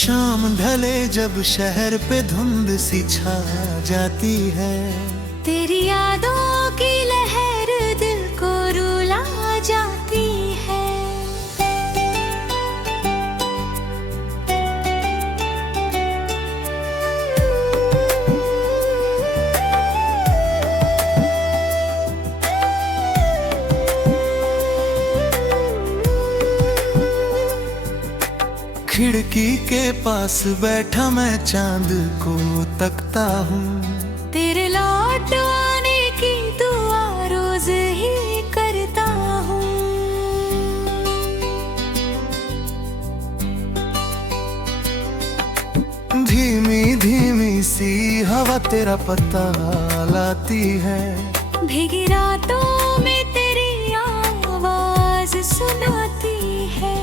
शाम ढले जब शहर पे धुंध सी छा जाती है, तेरी यादों की लहर दिल को रुला जाती है। खिड़की के पास बैठा मैं चांद को तकता हूँ, तेरे लौट आने की दुआ रोज ही करता हूँ। धीमी धीमी सी हवा तेरा पता लाती है, भीगी रातों में तेरी आवाज सुनाती है।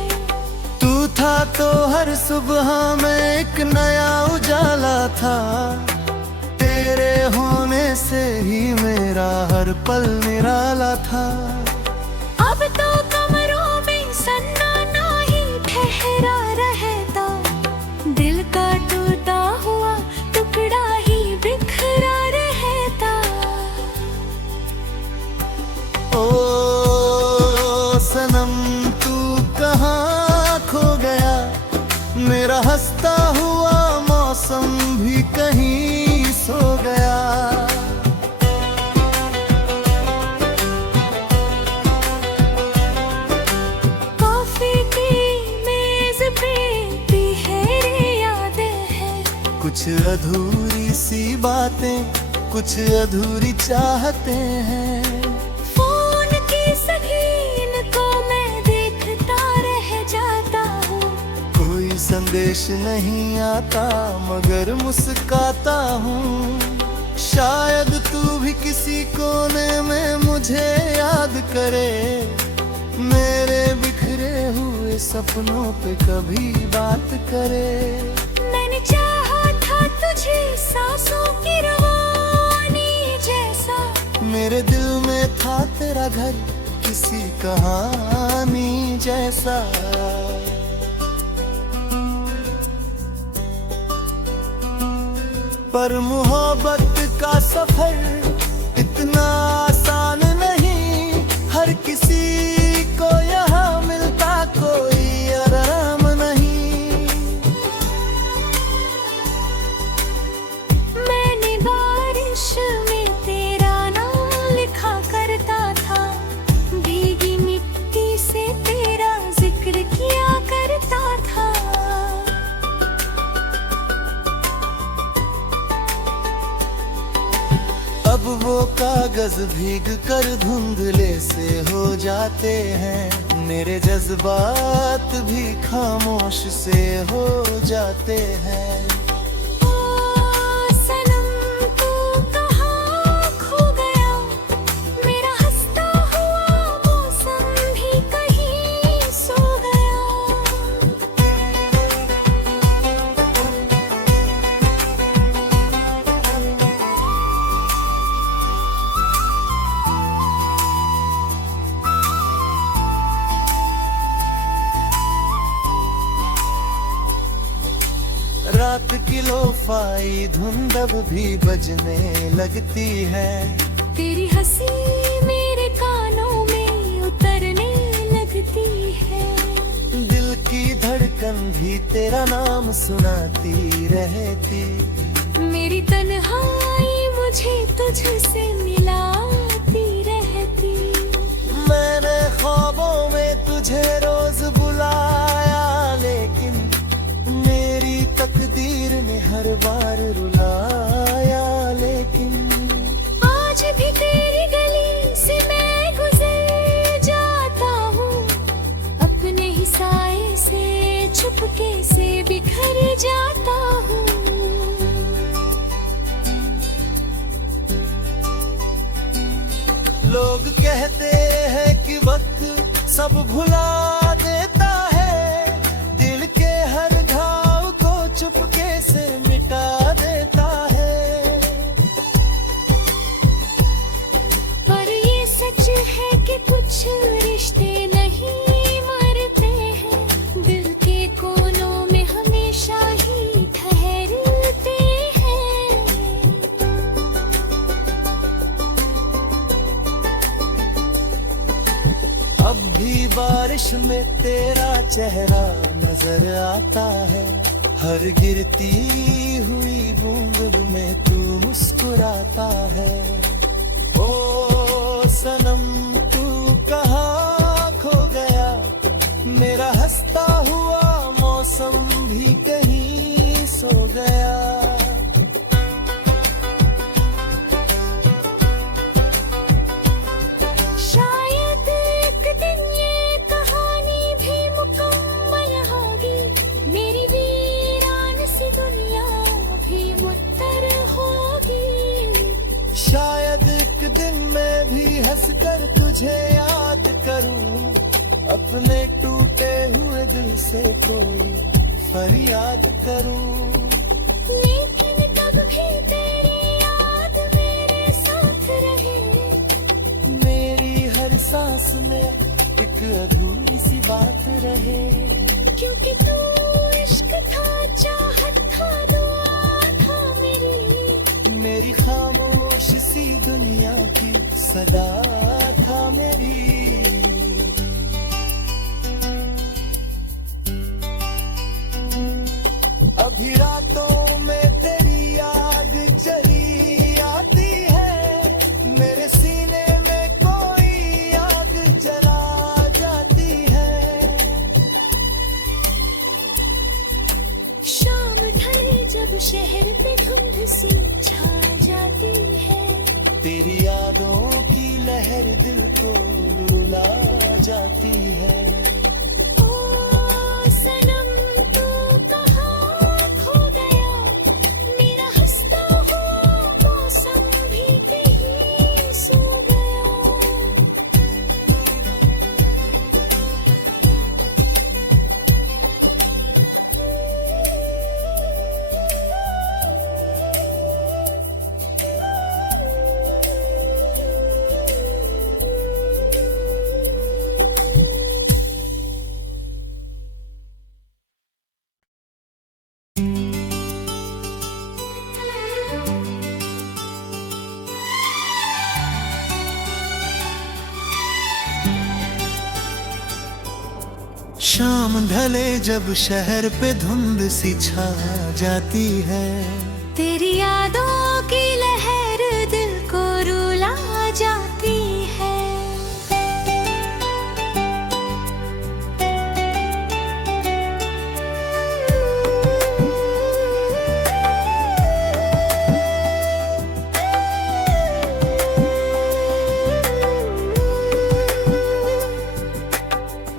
तू था तो हर सुबह में एक नया उजाला था, तेरे होने से ही मेरा हर पल निराला था। अब तो कमरों में सन्नाटा ही ठहरा रहता, दिल का टूटा हुआ टुकड़ा ही बिखरा रहता। ओ सनम तू कहाँ खो गया, मेरा हंसता हुआ मौसम भी कहीं सो गया। कॉफी की मेज पे तिहरी यादें हैं, कुछ अधूरी सी बातें, कुछ अधूरी चाहते हैं। फोन की स्क्रीन को मैं देखता रह जाता हूँ, कोई संदेश नहीं आता मगर मुस्काता हूँ। शायद तू भी किसी कोने में मुझे याद करे, मेरे बिखरे हुए सपनों पे कभी बात करे। मैंने चाहा था तुझे सांसों की रवानी जैसा, मेरे दिल में था तेरा घर किसी कहानी जैसा। पर मोहब्बत का सफर इतना आसान नहीं, हर किसी को यहाँ मिलता कोई आराम नहीं। मैंने बारिश में तेरा नाम लिखा करता था, भीगी मिट्टी से तेरा जिक्र किया करता था। अब वो कागज भीग कर धुंधले से हो जाते हैं, मेरे जज्बात भी खामोश से हो जाते हैं। ओ सनम तू कहाँ खो गया, मेरा हंसता हुआ मौसम भी कहीं सो गया। रात की लोफाई धुंध अब भी बजने लगती है, तेरी हंसी मेरे कानों में उतरने लगती है। दिल की धड़कन भी तेरा नाम सुनाती रहती। मेरी तन्हाई मुझे तुझसे मिलाती रहती। मैंने ख्वाबों में तुझे रोज बुलाया, लेकिन मेरी तकदीर ने हर बार रुलाया। लेकिन आज भी तेरी गली से मैं गुजर जाता हूँ, अपने ही साए से छुपके से बिखर जाता हूँ। लोग कहते हैं कि वक्त सब भुला देता है, दिल के हर घाव को चुपके से मिटा देता है। पर ये सच है कि कुछ रिश्ते नहीं मरते हैं, दिल के कोनों में हमेशा बारिश में तेरा चेहरा नजर आता है, हर गिरती हुई बूंद में तू मुस्कुराता है। ओ सनम तू कहाँ खो गया, मेरा हंसता हुआ मौसम भी कहीं सो गया। शायद एक दिन ये कहानी भी मुकम्मल होगी, मेरी वीरान सी दुनिया भी मुत्तर होगी। शायद एक दिन मैं भी हंसकर तुझे याद करूं, अपने टूटे हुए दिल से कोई फरियाद करूं। लेकिन तब भी तेरी याद मेरे साथ रहे, मेरी हर सांस में एक अधूरी सी बात रहे। क्योंकि तू इश्क था, चाहत था, दुआ था मेरी खामोश सी दुनिया की सदा था मेरी। अभी रातों में तेरी याद चली आती है, मेरे सीने में कोई आग जला जाती है। शाम ढले जब शहर पे धुंध सी छा जाती है, तेरी यादों की लहर दिल को रुला जाती है। ओ सनम तू कहाँ खो गया, मेरा हंसता हुआ मौसम भी कहीं सो गया। शाम ढले जब शहर पे धुंध सी छा जाती है, तेरी यादों की लहर दिल को रुला जाती है।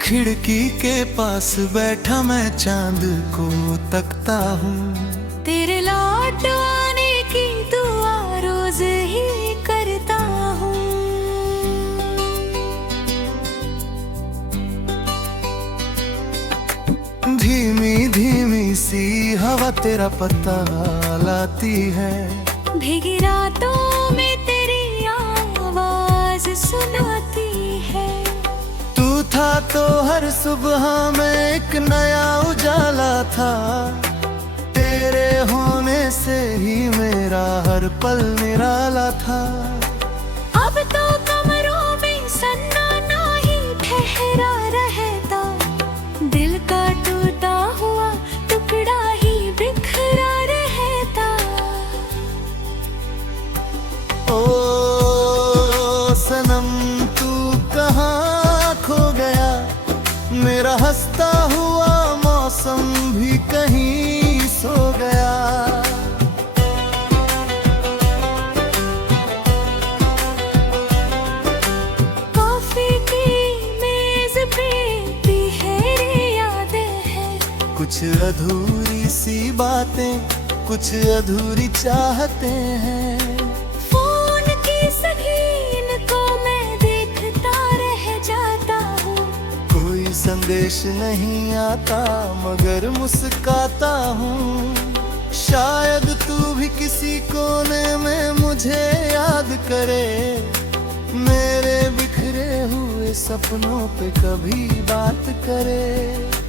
खिड़की के पास बैठा मैं चांद को तकता हूँ, तेरे लौट आने की दुआ रोज ही करता हूँ। धीमी धीमी सी हवा तेरा पता लाती है, भीगी रातों में तेरी आवाज सुनाती है। तू था तो हर सुबह में एक नया उजाला था, तेरे होने से ही मेरा हर पल निराला था। अब तो कमरों में सन्नाटा ही ठहरा रहता, दिल का टूटा हुआ टुकड़ा ही बिखरा रहता। ओ सनम तू कहाँ खो गया, मेरा हंसता हुआ मौसम भी कहीं सो गया। कॉफी की मेज पे तिहरी यादें हैं, कुछ अधूरी सी बातें, कुछ अधूरी चाहतें हैं। फोन की स्क्रीन को मैं देखता रह जाता हूँ, कोई संदेश नहीं आता मगर मुस्काता हूँ। शायद तू भी किसी कोने में मुझे याद करे, मेरे बिखरे हुए सपनों पे कभी बात करे।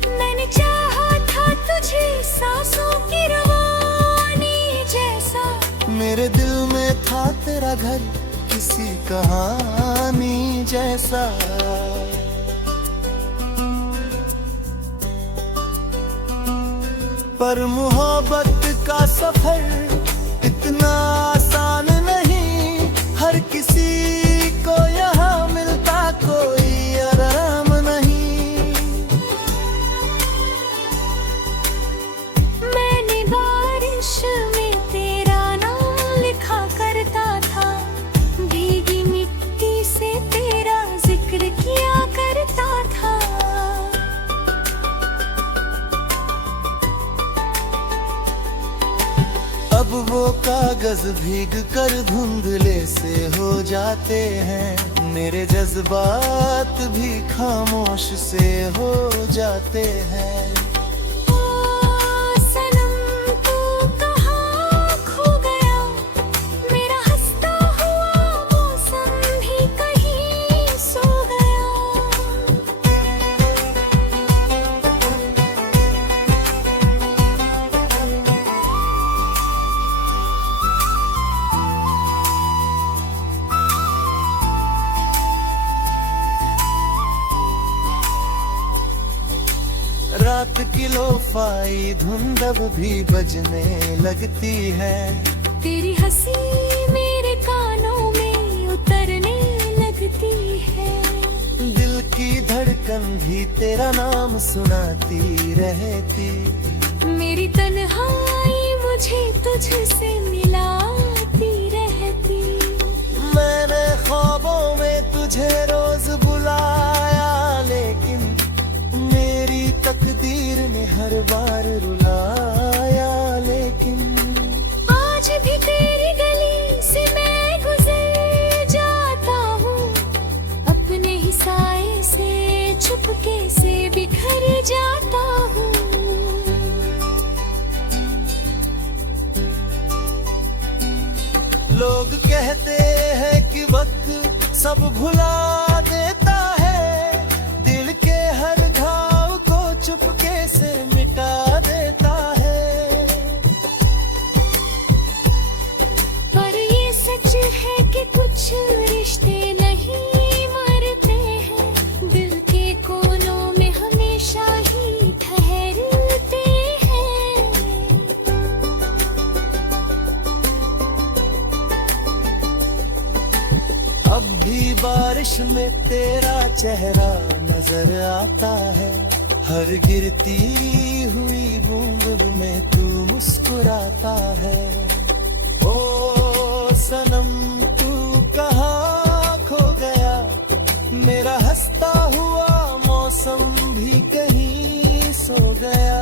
मैंने चाहा था तुझे सांसों की रवानी जैसा, मेरे दिल में था तेरा घर किसी कहानी जैसा। पर मोहब्बत का सफर इतना आसान नहीं, हर किसी को यहाँ मिलता कोई आराम नहीं। मैंने बारिश में तेरा नाम लिखा करता था, भीगी मिट्टी से तेरा जिक्र किया करता था। अब वो कागज भीग कर धुंधले से हो जाते हैं, मेरे जज्बात भी खामोश से हो जाते हैं। ओ सनम तू कहाँ खो गया, मेरा हंसता हुआ मौसम भी कहीं सो गया। रात की लोफाई धुंध अब भी बजने लगती है, तेरी हंसी मेरे कानों में उतरने लगती है। दिल की धड़कन भी तेरा नाम सुनाती रहती। मेरी तन्हाई मुझे तुझसे मिलाती रहती। मैंने ख्वाबों में तुझे रोज बुलाया, लेकिन मेरी तकदीर ने हर बार रुलाया। लेकिन आज भी तेरी गली से मैं गुजर जाता हूँ, अपने ही साए से चुपके से बिखर जाता हूँ। लोग कहते हैं कि वक्त सब भुला देता है, दिल के हर घाव को चुपके से मिटा देता है। पर ये सच है कि कुछ रिश्ते नहीं मरते हैं, दिल के कोनों में हमेशा ही ठहरते हैं। अब भी बारिश में तेरा चेहरा नजर आता है, हर गिरती हुई बूंद में तू मुस्कुराता है। ओ सनम तू कहाँ खो गया, मेरा हंसता हुआ मौसम भी कहीं सो गया।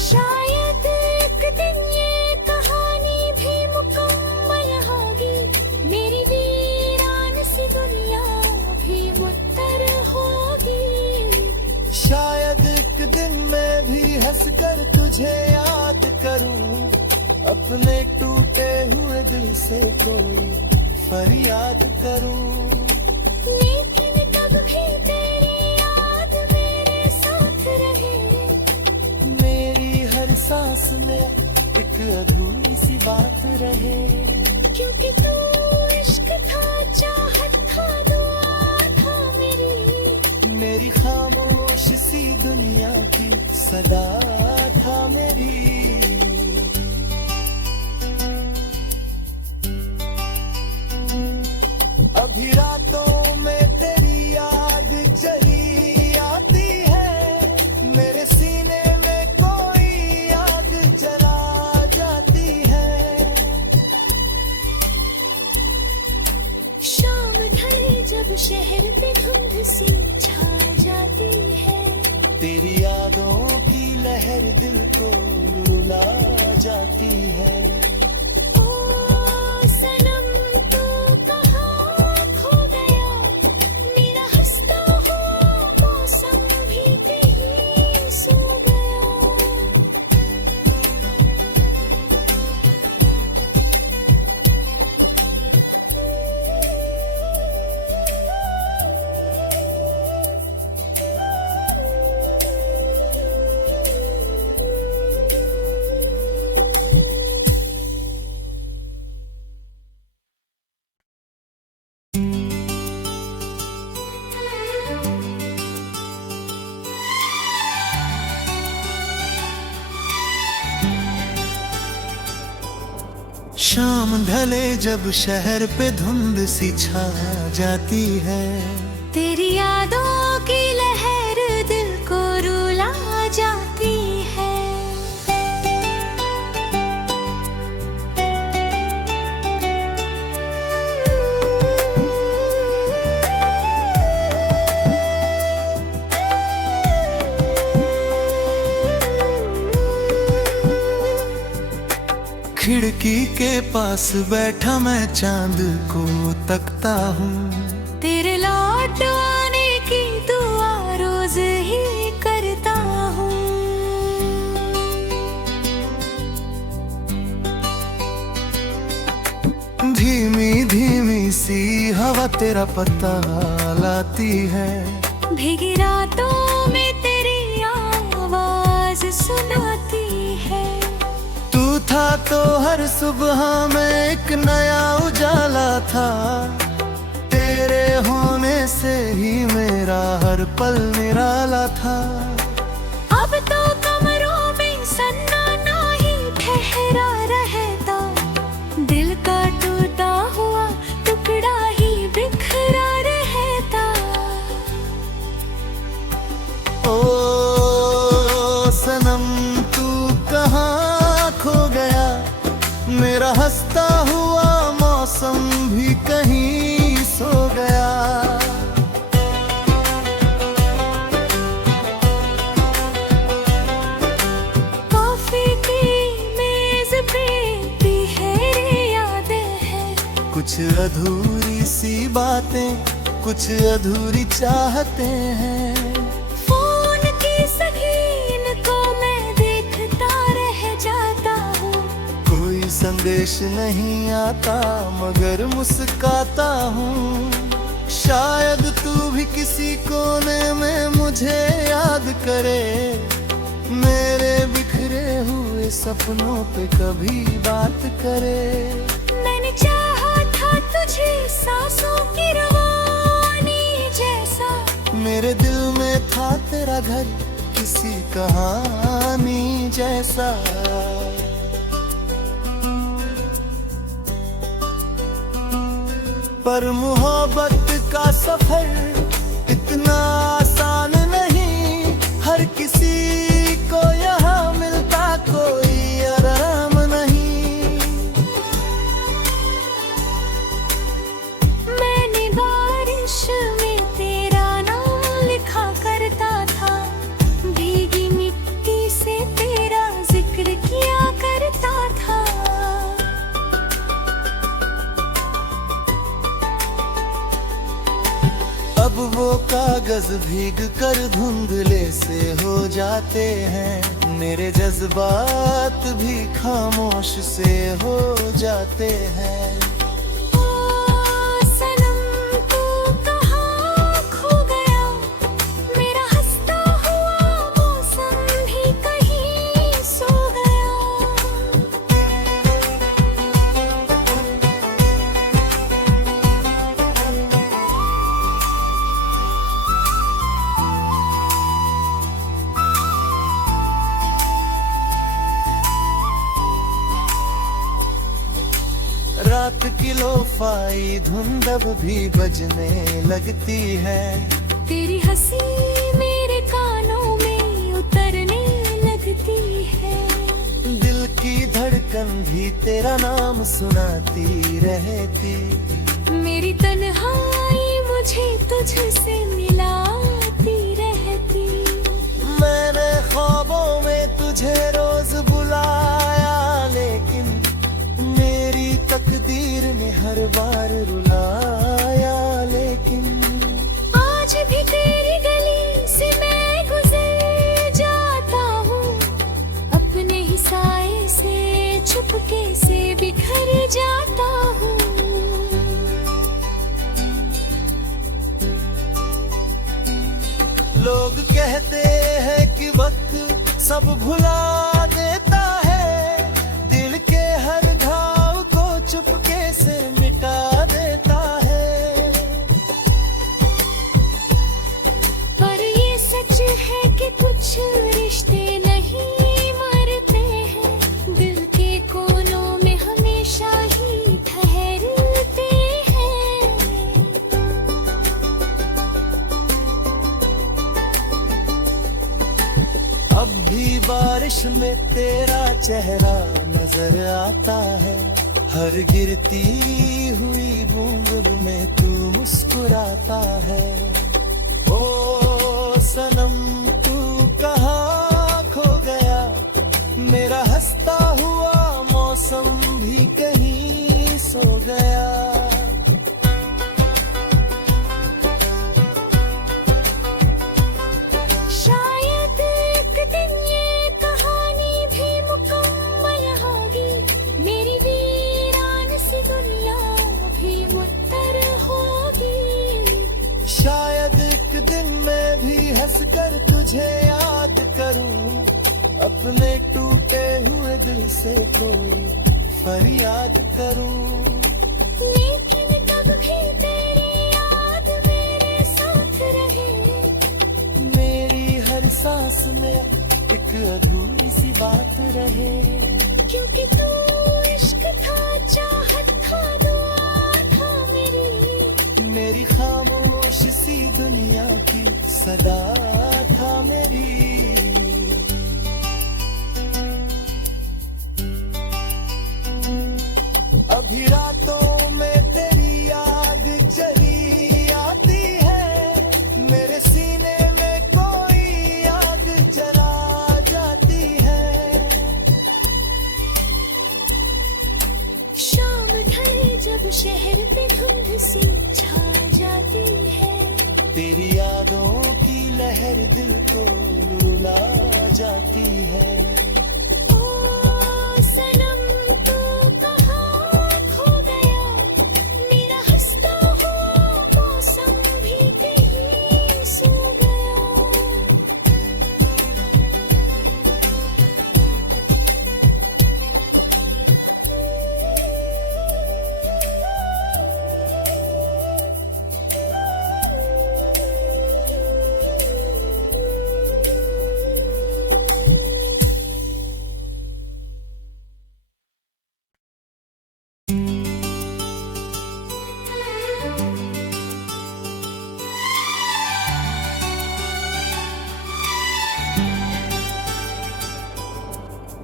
शायद एक दिन ये कहानी भी मुकम्मल होगी, मेरी वीरान सी दुनिया भी मुत्तर होगी। शायद एक दिन मैं भी हंसकर तुझे याद करूं, अपने टूटे हुए दिल से कोई फरियाद करूं। लेकिन तब भी तेरी याद मेरे साथ रहे, मेरी हर सांस में एक अधूरी सी बात रहे। क्योंकि तू इश्क था, चाहत था, दुआ था मेरी खामोश सी दुनिया की सदा था मेरी। अभी रातों में तेरी याद चली आती है, मेरे सीने में कोई याद जला जाती है। शाम ढले जब शहर पे धुंध सी छा जाती है, तेरी यादों की लहर दिल को रुला जाती है। ओ सनम तू कहाँ खो गया, मेरा हंसता हुआ मौसम भी कहीं सो गया। शाम ढले जब शहर पे धुंध सी छा जाती है, तेरी यादों की लहर दिल को रुला जाती है। खिड़की के पास बैठा मैं चांद को तकता हूँ, तेरे लौट आने की दुआ रोज ही करता हूँ। धीमी धीमी सी हवा तेरा पता लाती है, भीगी रातों में तेरी आवाज सुनाती है। तू था तो हर सुबह में एक नया उजाला था, तेरे होने से ही मेरा हर पल निराला था। अब तो कमरों में सन्नाटा ही ठहरा रहता, दिल का टूटा हुआ टुकड़ा ही बिखरा रहता। ओ सनम तू कहाँ खो गया, मेरा हंसता हुआ मौसम भी कहीं सो गया। कॉफी की मेज पे तिहरी यादें हैं, कुछ अधूरी सी बातें, कुछ अधूरी चाहते हैं। फोन की स्क्रीन को मैं देखता रह जाता हूँ, कोई संदेश नहीं आता मगर मुस्काता हूँ। शायद तू भी किसी कोने में मुझे याद करे, मेरे बिखरे हुए सपनों पे कभी बात करे। मैंने चाहा था तुझे सांसों की रवानी जैसा, मेरे दिल में था तेरा घर किसी कहानी जैसा। पर मोहब्बत का सफर इतना आसान नहीं, हर किसी को यहाँ मिलता कोई आराम नहीं। मैंने बारिश में तेरा नाम लिखा करता था, भीगी मिट्टी से तेरा जिक्र किया करता था। अब वो कागज भीग कर धुंधले से हो जाते हैं, मेरे जज्बात भी खामोश से हो जाते हैं। ओ सनम तू कहाँ खो गया, मेरा हंसता हुआ मौसम भी कहीं सो गया। रात की लोफाई धुंध अब भी बजने लगती है, तेरी हंसी मेरे कानों में उतरने लगती है। दिल की धड़कन भी तेरा नाम सुनाती रहती। मेरी तन्हाई मुझे तुझसे मिलाती रहती। मैंने ख्वाबों में तुझे रोज बुलाया, लेकिन मेरी तकदीर ने हर बार रुलाया। लेकिन आज भी तेरी गली से मैं गुजर जाता हूँ, अपने ही साए से छुपके से बिखर जाता हूँ। लोग कहते हैं कि वक्त सब भुला देता है, दिल के हर घाव को चुपके से मिटा देता है। पर ये सच है कि कुछ रिश्ते नहीं मरते हैं, दिल के कोनों में हमेशा अब भी बारिश में तेरा चेहरा नजर आता है, हर गिरती हुई बूंद में तू मुस्कुराता है। ओ सनम तू कहाँ खो गया, मेरा हंसता हुआ मौसम भी कहीं सो गया। शायद एक दिन ये कहानी भी मुकम्मल होगी, मेरी वीरान सी दुनिया भी मुत्तर होगी। शायद एक दिन मैं भी हंसकर तुझे याद करूं, अपने टूटे हुए दिल से कोई फरियाद करूं। लेकिन तब भी तेरी याद मेरे साथ रहे, मेरी हर सांस में एक अधूरी सी बात रहे। क्योंकि तू इश्क था, चाहत था, दुआ था मेरी खामोश सी दुनिया की सदा था मेरी। अभी रातों में तेरी याद चली आती है, मेरे सीने में कोई आग जला जाती है। शाम ढले जब शहर पे धुंध सी छा जाती है, तेरी यादों की लहर दिल को रुला जाती है।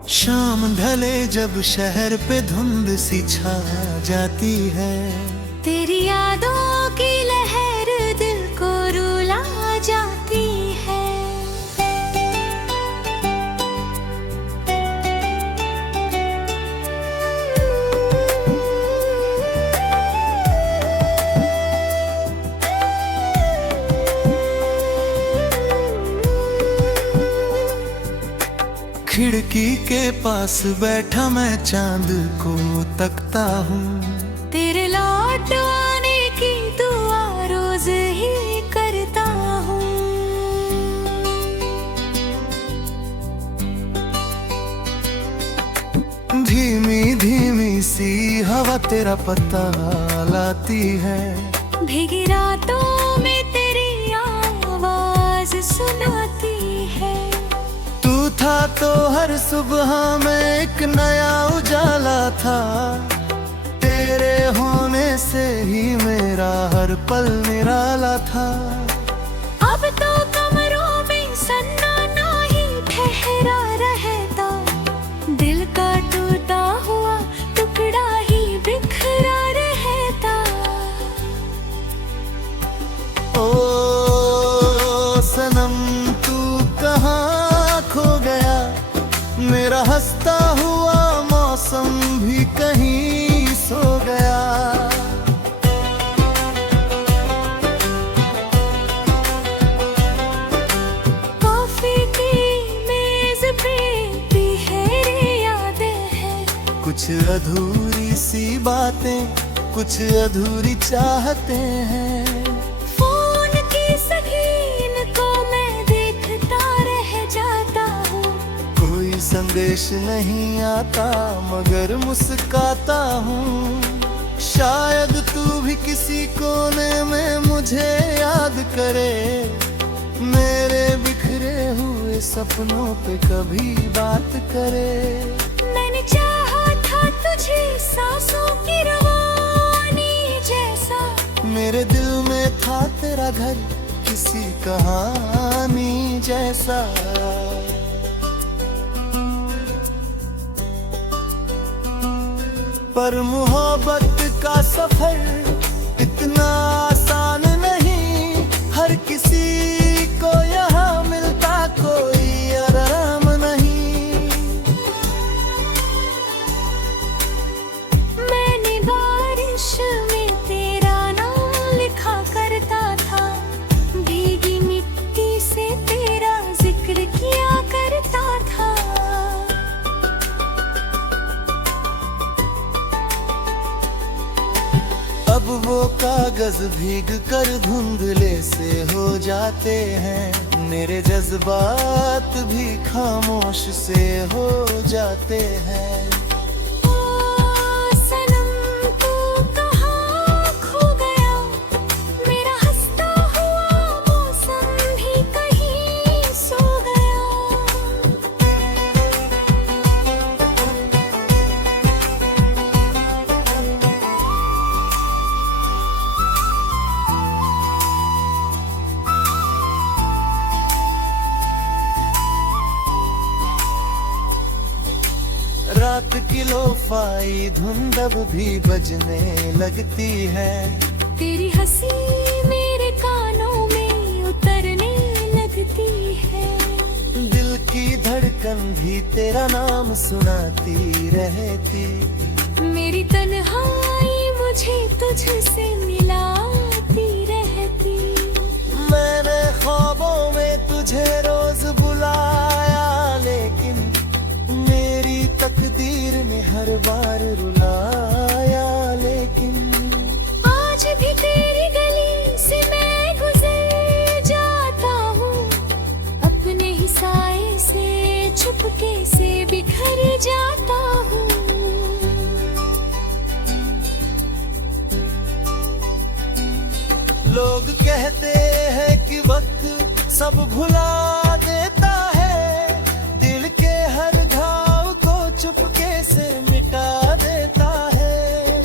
शाम ढले जब शहर पे धुंध सी छा जाती है, तेरी यादों की लहर दिल को रुला जाती है। खिड़की के पास बैठा मैं चांद को तकता हूँ, तेरे लौट आने की दुआ रोज ही करता हूँ। धीमी धीमी सी हवा तेरा पता लाती है, भीगी रातों में तेरी आवाज सुनाती है। तू था तो हर सुबह में एक नया उजाला था, तेरे होने से ही मेरा हर पल निराला था। अब तो कमरों में सन्नाटा ही ठहरा रहता, दिल का टूटा हुआ टुकड़ा ही बिखरा रहता। ओ सनम तू कहाँ खो गया, मेरा हंसता हुआ मौसम भी कहीं सो गया। कॉफी की मेज पे तिहरी यादें हैं, कुछ अधूरी सी बातें, कुछ अधूरी चाहतें हैं। फोन की स्क्रीन को मैं देखता रह जाता हूँ, कोई संदेश नहीं आता मगर मुस्काता हूँ। शायद तू भी किसी कोने में मुझे याद करे, मेरे बिखरे हुए सपनों पे कभी बात करे। मैंने चाहा था तुझे सांसों की रवानी जैसा, मेरे दिल में था तेरा घर किसी कहानी जैसा। पर मोहब्बत का सफर इतना आसान नहीं, हर किसी को यहाँ मिलता कोई आराम नहीं। मैंने बारिश में तेरा नाम लिखा करता था, भीगी मिट्टी से तेरा जिक्र किया करता था। अब वो कागज भीग कर धुंधले से हो जाते हैं, मेरे जज्बात भी खामोश से हो जाते हैं। ओ सनम तू कहाँ खो गया, मेरा हंसता हुआ मौसम भी कहीं सो गया। रात की लोफाई धुंध अब भी बजने लगती है, तेरी हंसी मेरे कानों में उतरने लगती है। दिल की धड़कन भी तेरा नाम सुनाती रहती। मेरी तन्हाई मुझे तुझसे मिलाती रहती। मैंने ख्वाबों में तुझे रोज बुलाया, लेकिन मेरी तकदीर ने हर बार रुलाया। लेकिन आज भी तेरी गली से मैं गुजर जाता हूँ, अपने ही साए से चुपके से बिखर जाता हूँ। लोग कहते हैं कि वक्त सब भुला देता है, दिल के हर घाव को चुपके से मिटा देता है।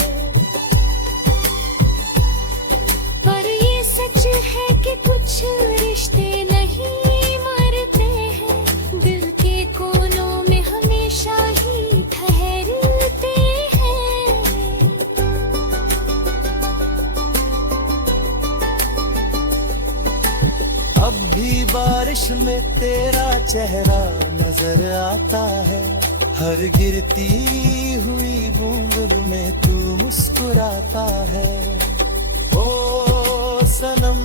पर ये सच है कि कुछ रिश्ते नहीं मरते हैं, दिल के कोनों में हमेशा ही ठहरते हैं। अब भी बारिश में तेरा चेहरा नजर आता है, हर गिरती हुई बूंद में तू मुस्कुराता है। ओ सनम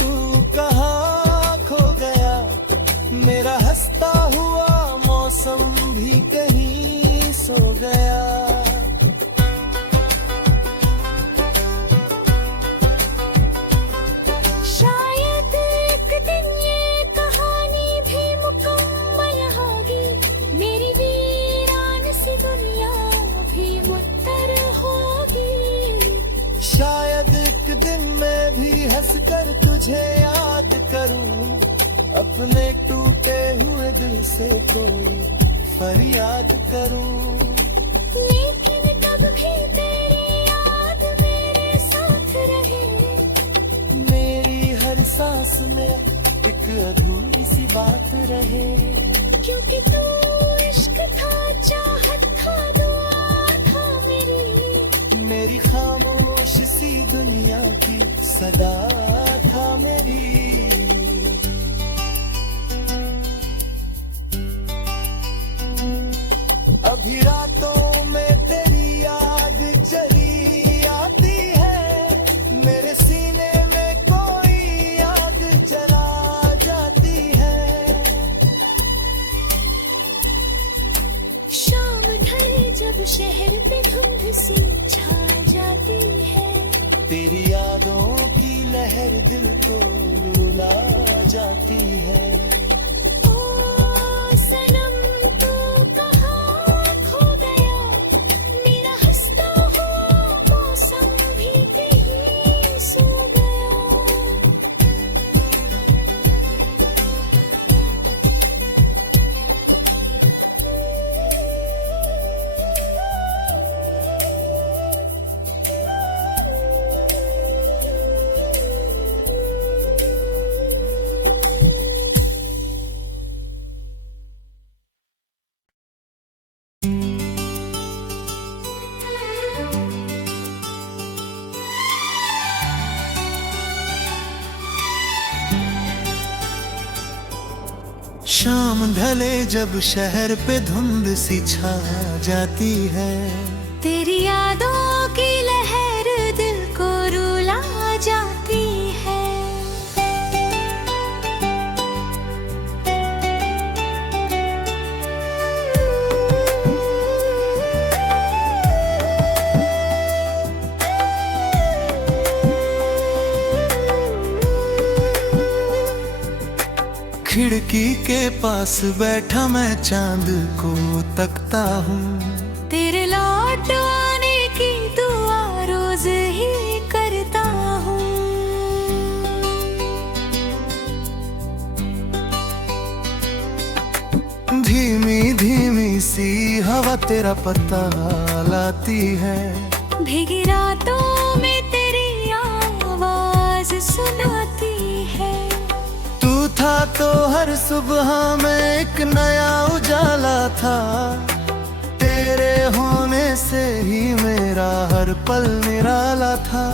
तू कहाँ खो गया, मेरा हंसता हुआ मौसम भी कहीं सो गया। शायद एक दिन ये कहानी भी मुकम्मल होगी, मेरी वीरान सी दुनिया भी मुत्तर होगी। शायद एक दिन मैं भी हंसकर तुझे याद करूं, अपने टूटे हुए दिल से कोई फरियाद करूं। लेकिन तब भी तेरी याद मेरे साथ रहे, मेरी हर सांस में एक अधूरी सी बात रहे। क्योंकि तू इश्क था, चाहत था, दुआ था मेरी खामोश सी दुनिया की सदा था मेरी। अभी रातों में तेरी याद चली आती है, मेरे सीने में कोई आग जला जाती है। शाम ढले जब शहर पे धुंध सी छा जाती है, तेरी यादों की लहर दिल को रुला जाती है। ओ सनम तू कहाँ खो गया, मेरा हंसता हुआ मौसम भी कहीं सो गया। शाम ढले जब शहर पे धुंध सी छा जाती है, तेरी यादों की लहर दिल को रुला जाती है। खिड़की के पास बैठा मैं चांद को तकता हूँ, तेरे लौट आने की दुआ रोज ही करता हूँ। धीमी धीमी सी हवा तेरा पता लाती है, भीगी रातों में तेरी आवाज सुनाती है। तू था तो हर सुबह में एक नया उजाला था, तेरे होने से ही मेरा हर पल निराला था।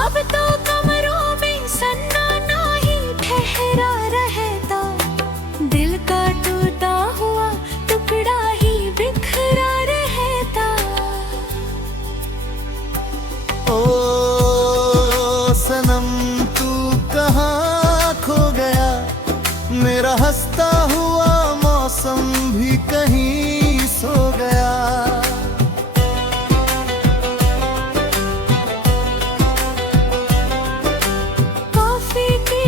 अब तो कमरों में सन्नाटा ही ठहरा रहता, दिल का टूटा हुआ टुकड़ा ही बिखरा रहता। ओ सनम तू कहाँ खो गया, मेरा हंसता हुआ मौसम भी कहीं सो गया। कॉफी की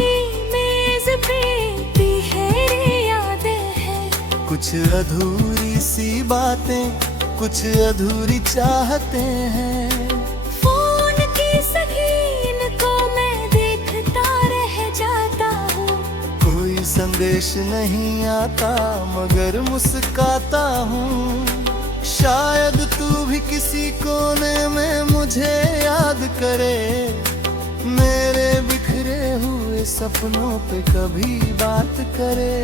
मेज पे तिहरी यादें हैं, कुछ अधूरी सी बातें, कुछ अधूरी चाहते हैं। फोन की स्क्रीन को मैं देखता रह जाता हूँ, कोई संदेश नहीं आता मगर मुस्काता हूँ। शायद तू भी किसी कोने में मुझे याद करे, मेरे बिखरे हुए सपनों पे कभी बात करे।